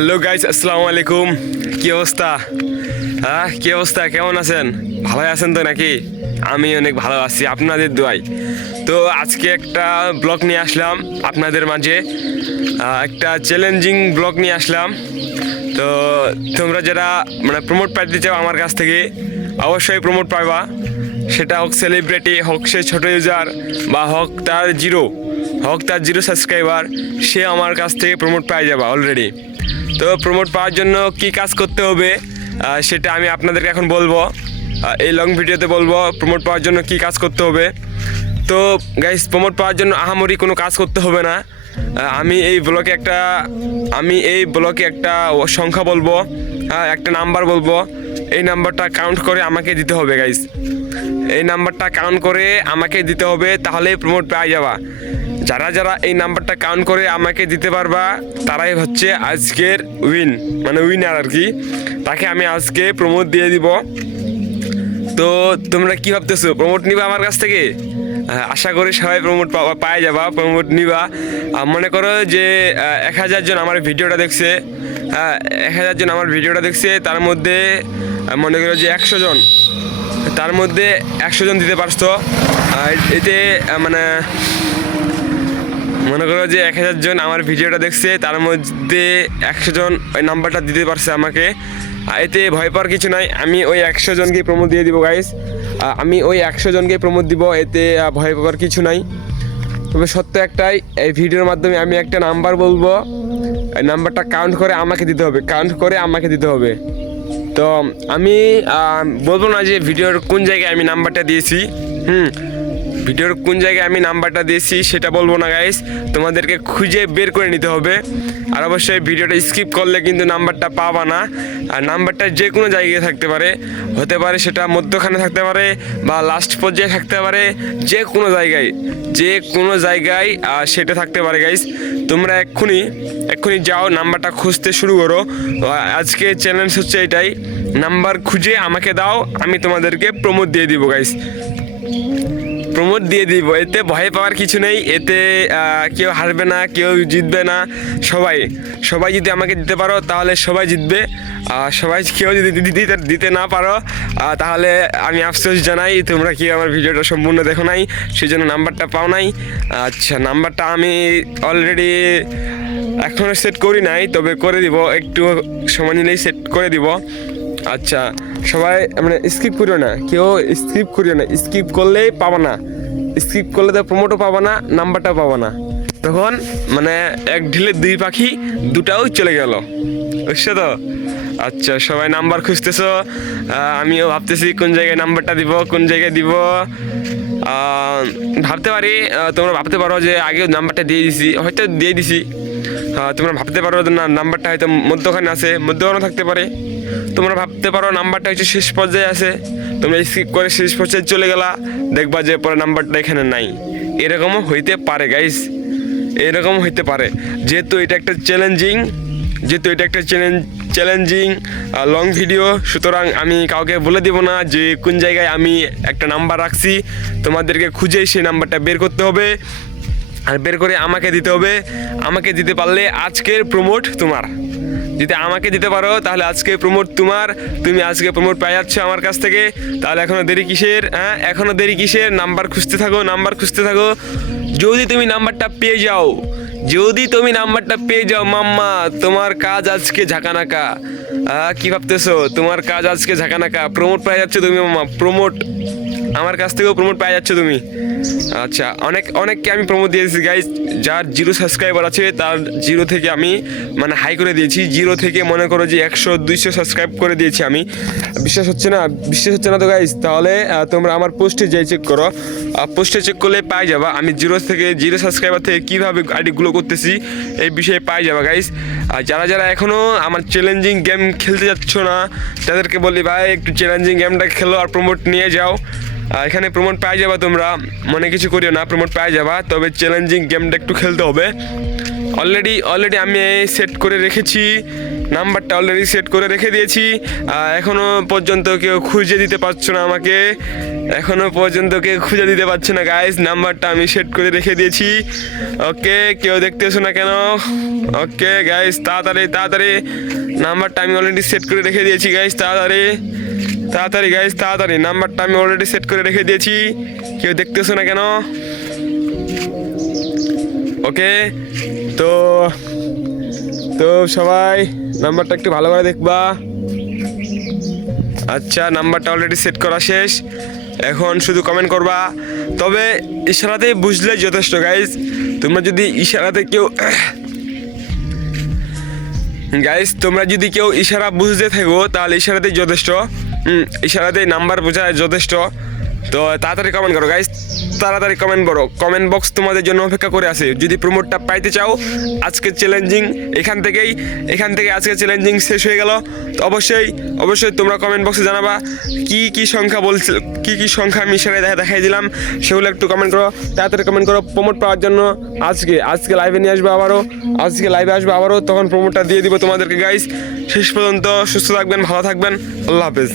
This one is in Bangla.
হ্যালো গাইস, আসসালামু আলাইকুম। কি অবস্থা? কি অবস্থা, কেমন আছেন? ভালো আছেন তো নাকি? আমি অনেক ভালো আছি আপনাদের দোয়ায়। তো আজকে একটা ব্লগ নিয়ে আসলাম আপনাদের মাঝে, একটা চ্যালেঞ্জিং ব্লগ নিয়ে আসলাম। তো তোমরা যারা প্রমোট পাইতে চাও আমার কাছ থেকে, অবশ্যই প্রমোট পাইবা। সেটা হোক সেলিব্রিটি, হোক সে ছোটো ইউজার, বা হোক তার জিরো সাবস্ক্রাইবার, সে আমার কাছ থেকে প্রমোট পাই যাবা অলরেডি। তো প্রমোট পাওয়ার জন্য কি কাজ করতে হবে সেটা আমি আপনাদেরকে এখন বলবো, এই লং ভিডিওতে বলবো প্রমোট পাওয়ার জন্য কি কাজ করতে হবে। তো গাইস, প্রমোট পাওয়ার জন্য আহামরি কোনো কাজ করতে হবে না। আমি এই ব্লকে একটা সংখ্যা বলবো, একটা নাম্বার বলবো। এই নাম্বারটা কাউন্ট করে আমাকে দিতে হবে গাইস। এই নাম্বারটা কাউন্ট করে আমাকে দিতে হবে, তাহলেই প্রমোট পাওয়া যাবা। যারা যারা এই নাম্বারটা কাউন্ট করে আমাকে দিতে পারবা, তারাই হচ্ছে আজকের উইনার আর কি। তাকে আমি আজকে প্রমোট দিয়ে দিব। তো তোমরা কি ভাবতেছো, প্রমোট নিবা আমার কাছ থেকে? আশা করি সবাই প্রমোট পাওয়া যাবা, প্রমোট নিবা। মনে করো যে 1000 জন আমার ভিডিওটা দেখছে, 1000 জন আমার ভিডিওটা দেখছে, তার মধ্যে মনে করো যে 100 জন, তার মধ্যে 100 জন দিতে পারছো। এতে মনে করো যে 1000 জন আমার ভিডিওটা দেখছে, তার মধ্যে 100 জন ওই নাম্বারটা দিতে পারছে আমাকে। এতে ভয় পাওয়ার কিছু নাই, আমি ওই 100 জনকে প্রমোট দিয়ে দিব গাইস। আমি ওই 100 জনকে প্রমোট দিব, এতে ভয় পাওয়ার কিছু নাই। তবে সত্য একটাই, এই ভিডিওর মাধ্যমে আমি একটা নাম্বার বলবো, এই নাম্বারটা কাউন্ট করে আমাকে দিতে হবে। তো আমি বলবো না যে ভিডিওর কোন জায়গায় আমি নাম্বারটা দিয়েছি, ভিডিওর কোন জায়গায় আমি নাম্বারটা দিয়েছি সেটা বলবো না গাইস। তোমাদেরকে খুঁজে বের করে নিতে হবে। আর অবশ্যই ভিডিওটা স্কিপ করলে কিন্তু নাম্বারটা পাবা না। আর নাম্বারটা যে কোনো জায়গায় থাকতে পারে, হতে পারে সেটা মধ্যখানে থাকতে পারে, বা লাস্ট পর্যায়ে থাকতে পারে, যে কোনো জায়গায় সেটা থাকতে পারে গাইস। তোমরা এক্ষুনি যাও, নাম্বারটা খুঁজতে শুরু করো। আজকে চ্যালেঞ্জ হচ্ছে এটাই, নাম্বার খুঁজে আমাকে দাও, আমি তোমাদেরকে প্রমোট দিয়ে দিব গাইস, প্রমোট দিয়ে দিব। এতে ভয় পাওয়ার কিছু নেই, এতে কেউ হারবে না, কেউ জিতবে না। সবাই যদি আমাকে দিতে পারো তাহলে সবাই জিতবে। কেউ যদি দিতে না পারো তাহলে আমি আফসোস জানাই, তোমরা কি আমার ভিডিওটা সম্পূর্ণ দেখো নাই, সেই জন্য নাম্বারটা পাও নাই। আচ্ছা, নাম্বারটা আমি অলরেডি এখনও সেট করি নাই, তবে করে দিব, একটু সময় নিলেই সেট করে দিব। আচ্ছা, সবাই স্কিপ করিও না, স্কিপ করলেই পাবা না, স্কিপ করলে তো প্রমোটও পাবা না, নাম্বারটাও পাবা না। তখন এক ঢিলে দুই পাখি, দুটাও চলে গেল, বুঝছো তো? আচ্ছা, সবাই নাম্বার খুঁজতেছো, আমিও ভাবতেছি কোন জায়গায় নাম্বারটা দিব, ভাবতে পারি তোমরা ভাবতে পারো যে আগেও নাম্বারটা হয়তো দিয়ে দিছি। তোমরা ভাবতে পারো না নাম্বারটা হয়তো মধ্যখানে থাকতে পারে। তোমরা ভাবতে পারো নাম্বারটা হচ্ছে শেষ পর্যায়ে আছে, তোমরা স্কিপ করে শেষ পর্যায়ে চলে গেলা, দেখবা যে পরে নাম্বারটা এখানে নাই। এরকমও হইতে পারে গাইস, যেহেতু এটা একটা চ্যালেঞ্জিং লং ভিডিও, সুতরাং আমি কাউকে বলে দিব না যে কোন জায়গায় আমি একটা নাম্বার রাখছি। তোমাদেরকে খুঁজেই সেই নাম্বারটা বের করতে হবে, আর বের করে আমাকে দিতে হবে। আমাকে দিতে পারলে আজকের প্রমোট তোমার। যদি আমাকে দিতে পারো তাহলে আজকে প্রমোট তোমার, তুমি আজকে প্রমোট পেয়ে যাচ্ছ আমার কাছ থেকে। তাহলে এখনো দেরি কিসের? নাম্বার খুঁজতে থাকো। যদি তুমি নাম্বারটা পেয়ে যাও মাম্মা, তোমার কাজ আজকে ঝাঁকানাকা। কি ভাবতেছো? তোমার কাজ আজকে ঝাঁকানাকা, প্রমোট পেয়ে যাচ্ছ তুমি মাম্মা, আমার কাছ থেকেও প্রমোট পেয়ে যাচ্ছ তুমি। আচ্ছা, অনেককে আমি প্রমোট দিয়েছি গাইজ। যার 0 সাবস্ক্রাইবার আছে তার 0 থেকে আমি হাই করে দিয়েছি, 0 থেকে মনে করো যে 100-200 সাবস্ক্রাইব করে দিয়েছি আমি। বিশ্বাস হচ্ছে না তো গাইজ? তাহলে তোমরা আমার পোস্টে যাই চেক করো, পোস্টে চেক করলে পাই যাবা আমি 0 সাবস্ক্রাইবার থেকে কীভাবে আইডিগুলো করতেছি, এই বিষয়ে পাই যাবা গাইজ। আর যারা এখনও আমার চ্যালেঞ্জিং গেম খেলতে যাচ্ছ না, তাদেরকে বলি ভাই একটু চ্যালেঞ্জিং গেমটা খেলো আর প্রমোট নিয়ে যাও। এখানে প্রমোট পাই যাবা, তোমরা মনে কিছু করিও না, প্রমোট পাই যাবা। তবে চ্যালেঞ্জিং গেমটা একটু খেলতে হবে। অলরেডি আমি সেট করে রেখেছি নাম্বারটা অলরেডি সেট করে রেখে দিয়েছি। এখনো পর্যন্ত কেউ খুঁজে দিতে পারছো না আমাকে, এখনো পর্যন্ত কেউ খুঁজে দিতে পারছো না গাইস। নাম্বারটা আমি সেট করে রেখে দিয়েছি। ওকে, কেউ দেখতেছো না কেন? ওকে গাইস, তাড়াতাড়ি তাড়াতাড়ি, নাম্বারটা আমি অলরেডি সেট করে রেখে দিয়েছি গাইস। তাড়াতাড়ি তাড়াতাড়ি গাইস, তাড়াতাড়ি, নাম্বারটা আমি অলরেডি সেট করে রেখে দিয়েছি। কেউ দেখতেছো না কেন? ওকে, তো তো সবাই নাম্বারটা একটু ভালো করে দেখবা। আচ্ছা, নাম্বারটা অলরেডি সেট করা শেষ, এখন শুধু কমেন্ট করবা। তবে ইশারাতেই বুঝলেই যথেষ্ট গাইস। তোমরা যদি ইশারাতে কেউ গাইস, তোমরা যদি কেউ ইশারা বুঝতে থাকো তাহলে ইশারাতেই যথেষ্ট। ইশারাতেই নাম্বার বোঝায় যথেষ্ট। তো তাড়াতাড়ি কমেন্ট করো গাইস, তাড়াতাড়ি কমেন্ট করো। কমেন্ট বক্স তোমাদের জন্য অপেক্ষা করে আছে। যদি প্রমোটটা পাইতে চাও, আজকে চ্যালেঞ্জিং এখান থেকে আজকে চ্যালেঞ্জিং শেষ হয়ে গেল। তো অবশ্যই তোমরা কমেন্ট বক্সে জানাবা কি সংখ্যা বলছে, কি সংখ্যা আমি সেটা দেখাই দিলাম, সেগুলো একটু কমেন্ট করো। তাড়াতাড়ি কমেন্ট করো প্রমোট পাওয়ার জন্য। আজকে লাইভে নিয়ে আসবো আবারও, তখন প্রমোটটা দিয়ে দিব তোমাদেরকে গাইস। শেষ পর্যন্ত সুস্থ থাকবেন, ভালো থাকবেন, আল্লাহ হাফেজ।